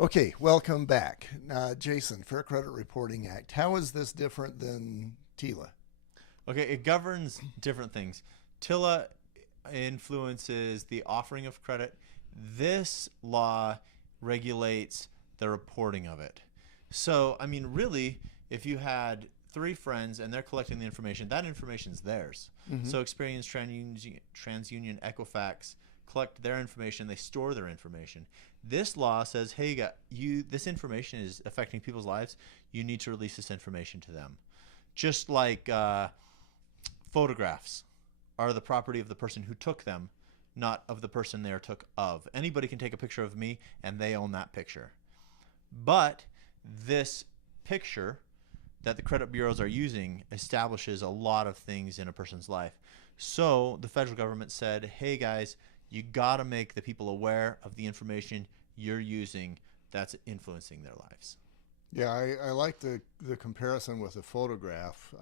Okay, welcome back. Jason, Fair Credit Reporting Act. How is this different than TILA? Okay, it governs different things. TILA influences the offering of credit. This law regulates the reporting of it. So, I mean, really, if you had three friends and they're collecting the information, that information's theirs. Mm-hmm. So, Experian, TransUnion, Equifax collect their information. They store their information. This law says, "Hey, this information is affecting people's lives. You need to release this information to them." Just like photographs are the property of the person who took them, not of the person they are took of. Anybody can take a picture of me and they own that picture. But this picture that the credit bureaus are using establishes a lot of things in a person's life. So the federal government said, hey guys, you got to make the people aware of the information you're using that's influencing their lives. Yeah, I like the comparison with a photograph.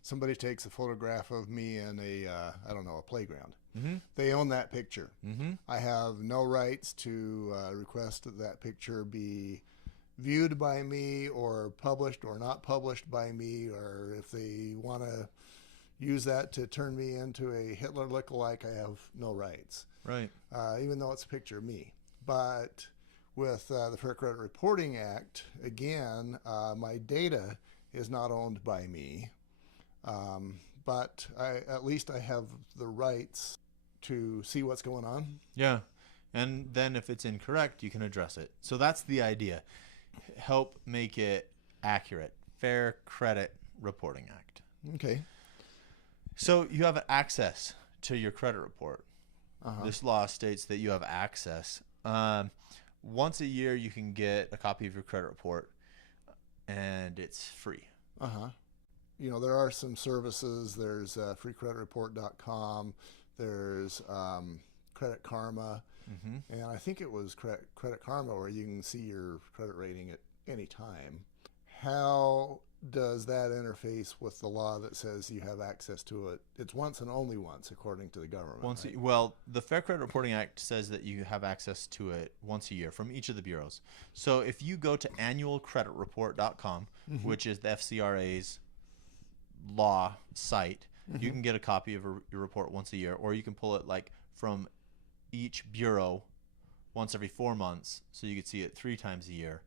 Somebody takes a photograph of me in I don't know, a playground. Mm-hmm. They own that picture. Mm-hmm. I have no rights to request that that picture be viewed by me or published or not published by me, or if they want to use that to turn me into a Hitler lookalike, I have no rights, Right. even though it's a picture of me. But with the Fair Credit Reporting Act, again, my data is not owned by me, but at least I have the rights to see what's going on. Yeah. And then if it's incorrect, you can address it. So that's the idea. Help make it accurate. Fair Credit Reporting Act. Okay. So you have access to your credit report. Uh-huh. This law states that you have access. Once a year, you can get a copy of your credit report, and it's free. Uh-huh. You know, there are some services. There's freecreditreport.com. There's Credit Karma. Mm-hmm. And I think it was Credit Karma where you can see your credit rating at any time. How does that interface with the law that says you have access to it? It's once and only once, according to the government. Right? Well, the Fair Credit Reporting Act says that you have access to it once a year from each of the bureaus. So if you go to annualcreditreport.com, Mm-hmm. which is the FCRA's law site, Mm-hmm. you can get a copy of your report once a year, or you can pull it like from each bureau once every 4 months, so you could see it 3 times a year.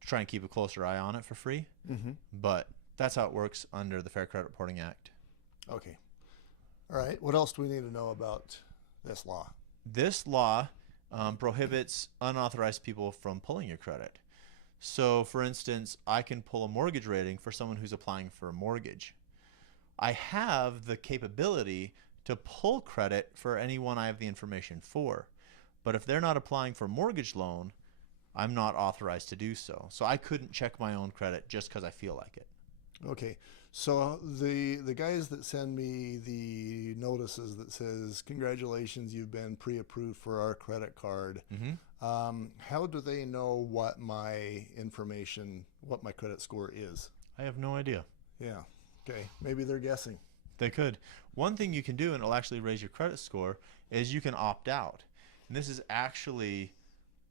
Try and keep a closer eye on it for free. Mm-hmm. But that's how it works under the Fair Credit Reporting Act. Okay. All right. What else do we need to know about this law? This law prohibits unauthorized people from pulling your credit. So, for instance, I can pull a mortgage rating for someone who's applying for a mortgage. I have the capability to pull credit for anyone I have the information for. But if they're not applying for a mortgage loan, I'm not authorized to do so. So I couldn't check my own credit just because I feel like it. Okay. So the guys that send me the notices that says congratulations, you've been pre-approved for our credit card. Mm-hmm. How do they know what my information, what my credit score is? I have no idea. Yeah. Okay. Maybe they're guessing. They could. One thing you can do, and it'll actually raise your credit score, is you can opt out. And this is actually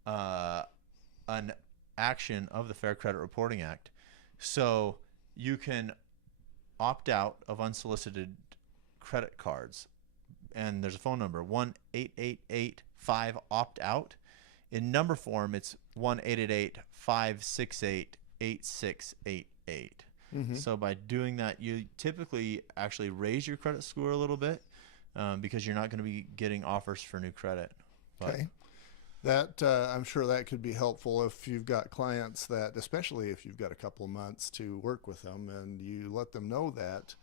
an action of the Fair Credit Reporting Act. So you can opt out of unsolicited credit cards. And there's a phone number, 1-888-5-OPT-OUT. In number form, it's 1-888-568-8688. Mm-hmm. So by doing that, you typically actually raise your credit score a little bit because you're not going to be getting offers for new credit. But Okay. That I'm sure that could be helpful if you've got clients that, especially if you've got a couple of months to work with them, and you let them know that,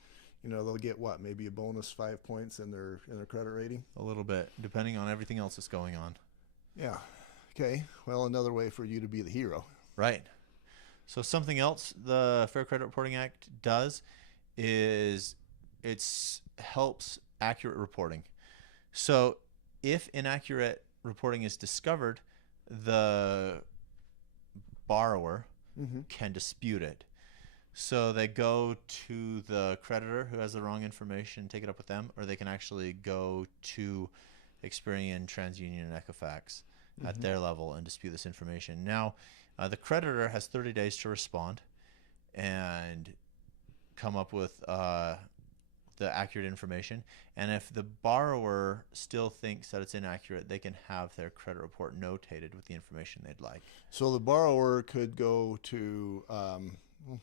you know, they'll get what, maybe a bonus 5 points in their credit rating. a little bit, depending on everything else that's going on. Yeah. Okay. Well, another way for you to be the hero. Right. So something else the Fair Credit Reporting Act does is it helps accurate reporting. So if inaccurate reporting is discovered, the borrower Mm-hmm. can dispute it. So they go to the creditor who has the wrong information, take it up with them, or they can actually go to Experian, TransUnion, and Equifax at their level and dispute this information. Now, the creditor has 30 days to respond and come up with the accurate information. And if the borrower still thinks that it's inaccurate, they can have their credit report notated with the information they'd like. So the borrower could go to,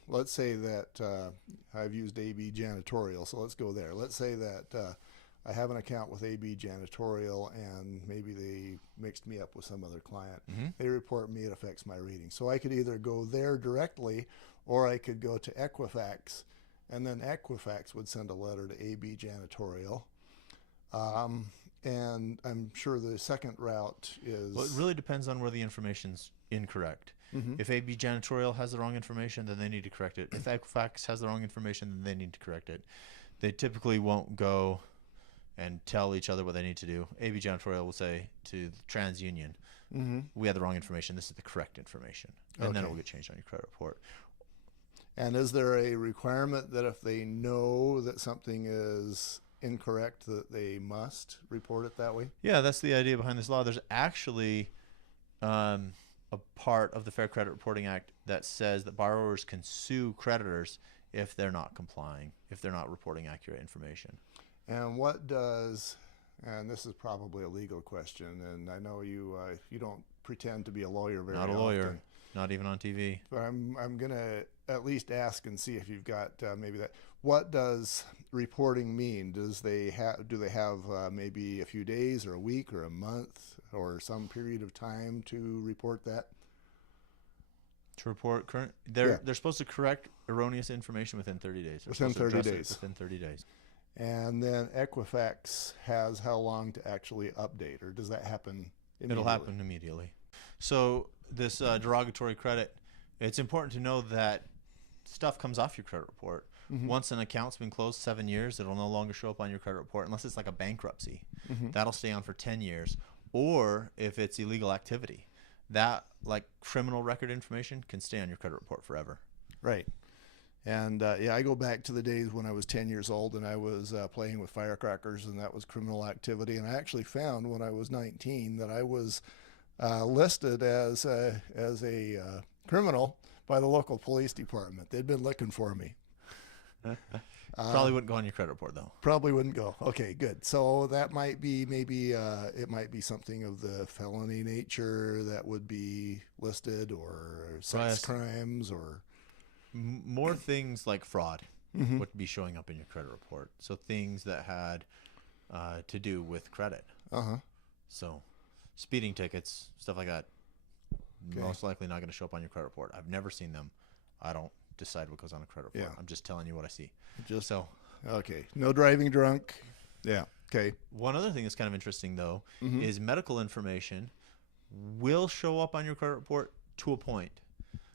let's say that I've used AB Janitorial, so let's go there. Let's say that I have an account with AB Janitorial, and maybe they mixed me up with some other client. They report me, it affects my reading. So I could either go there directly, or I could go to Equifax, and then Equifax would send a letter to AB Janitorial. And I'm sure the second route is... Well, it really depends on where the information's incorrect. If AB Janitorial has the wrong information, then they need to correct it. If Equifax has the wrong information, then they need to correct it. They typically won't go and tell each other what they need to do. AB Janitorial will say to TransUnion, we had the wrong information. This is the correct information. And then it will get changed on your credit report. And is there a requirement that if they know that something is incorrect, that they must report it that way? Yeah, that's the idea behind this law. There's actually a part of the Fair Credit Reporting Act that says that borrowers can sue creditors if they're not complying, if they're not reporting accurate information. And what does, and this is probably a legal question, and I know you don't pretend to be a lawyer very often. Not a lawyer, not even on TV. But I'm going to at least ask and see if you've got maybe that. What does reporting mean? Do they have maybe a few days or a week or a month or some period of time to report that? To report current, they're supposed to correct erroneous information within 30 days. Within 30 days. Within 30 days. And then Equifax has how long to actually update, or does that happen immediately? It'll happen immediately. So this derogatory credit, it's important to know that stuff comes off your credit report. Once an account's been closed 7 years, it'll no longer show up on your credit report unless it's like a bankruptcy. That'll stay on for 10 years. Or if it's illegal activity, that like criminal record information can stay on your credit report forever. Right. And I go back to the days when I was 10 years old and I was playing with firecrackers, and that was criminal activity. And I actually found when I was 19 that I was listed as a criminal by the local police department. They'd been looking for me. Probably wouldn't go on your credit report though. Probably wouldn't go. Okay, good. So that might be maybe it might be something of the felony nature that would be listed, or sex crimes, or more things like fraud would be showing up in your credit report. So things that had to do with credit. So speeding tickets, stuff like that, most likely not going to show up on your credit report. I've never seen them. I don't decide what goes on a credit report. I'm just telling you what I see. Okay. No driving drunk. Yeah. Okay. One other thing that's kind of interesting though is medical information will show up on your credit report to a point.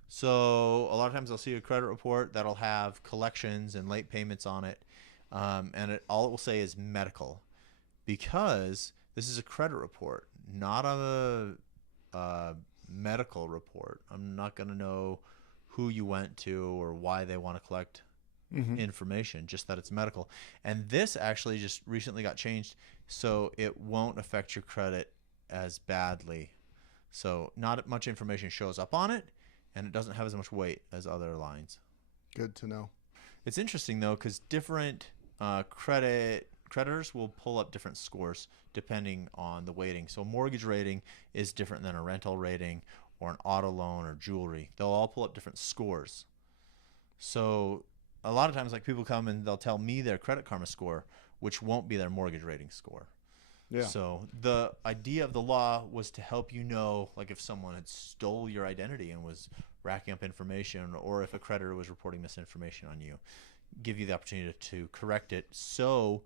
So a lot of times I'll see a credit report that'll have collections and late payments on it, and all it will say is medical, because this is a credit report, not a medical report. I'm not going to know who you went to or why they want to collect information, just that it's medical. And this actually just recently got changed, so it won't affect your credit as badly. So not much information shows up on it, and it doesn't have as much weight as other lines. Good to know. It's interesting though, because different creditors will pull up different scores depending on the weighting. So a mortgage rating is different than a rental rating or an auto loan or jewelry. They'll all pull up different scores. So a lot of times, like, people come and they'll tell me their Credit Karma score, which won't be their mortgage rating score. Yeah. So the idea of the law was to help you know, like, if someone had stole your identity and was racking up information, or if a creditor was reporting misinformation on you, give you the opportunity to correct it. So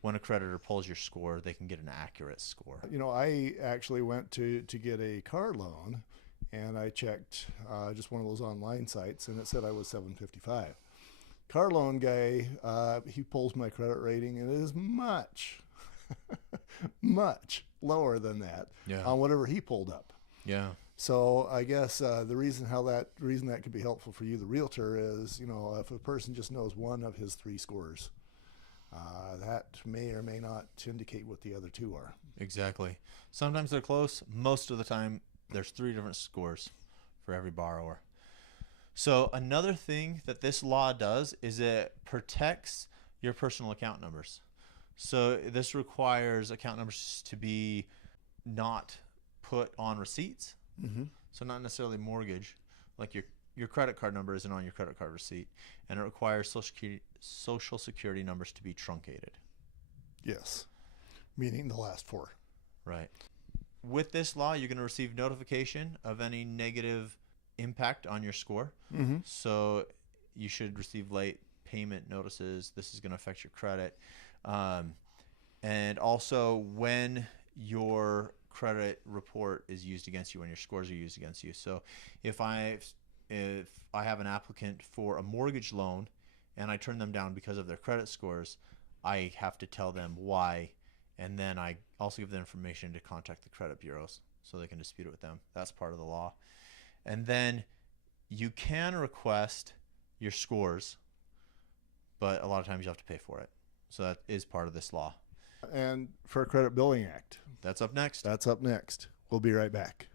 when a creditor pulls your score, they can get an accurate score. You know, I actually went to get a car loan, and I checked just one of those online sites, and it said I was 755. Car loan guy, he pulls my credit rating, and it is much, much lower than that on whatever he pulled up. Yeah. So I guess the reason that could be helpful for you, the realtor, is, you know, if a person just knows one of his 3 scores, that may or may not indicate what the other 2 are. Exactly. Sometimes they're close. Most of the time, there's 3 different scores for every borrower. So another thing that this law does is it protects your personal account numbers. So this requires account numbers to be not put on receipts. Mm-hmm. So not necessarily mortgage, like your credit card number isn't on your credit card receipt, and it requires social security numbers to be truncated. Yes. Meaning the last 4. Right. With this law, you're going to receive notification of any negative impact on your score. Mm-hmm. So you should receive late payment notices. This is going to affect your credit. And also when your credit report is used against you, when your scores are used against you. So if I have an applicant for a mortgage loan and I turn them down because of their credit scores, I have to tell them why, and then I also give them information to contact the credit bureaus so they can dispute it with them. That's part of the law. And then you can request your scores, but a lot of times you have to pay for it. So that is part of this law. And Fair Credit Billing Act. That's up next. That's up next. We'll be right back.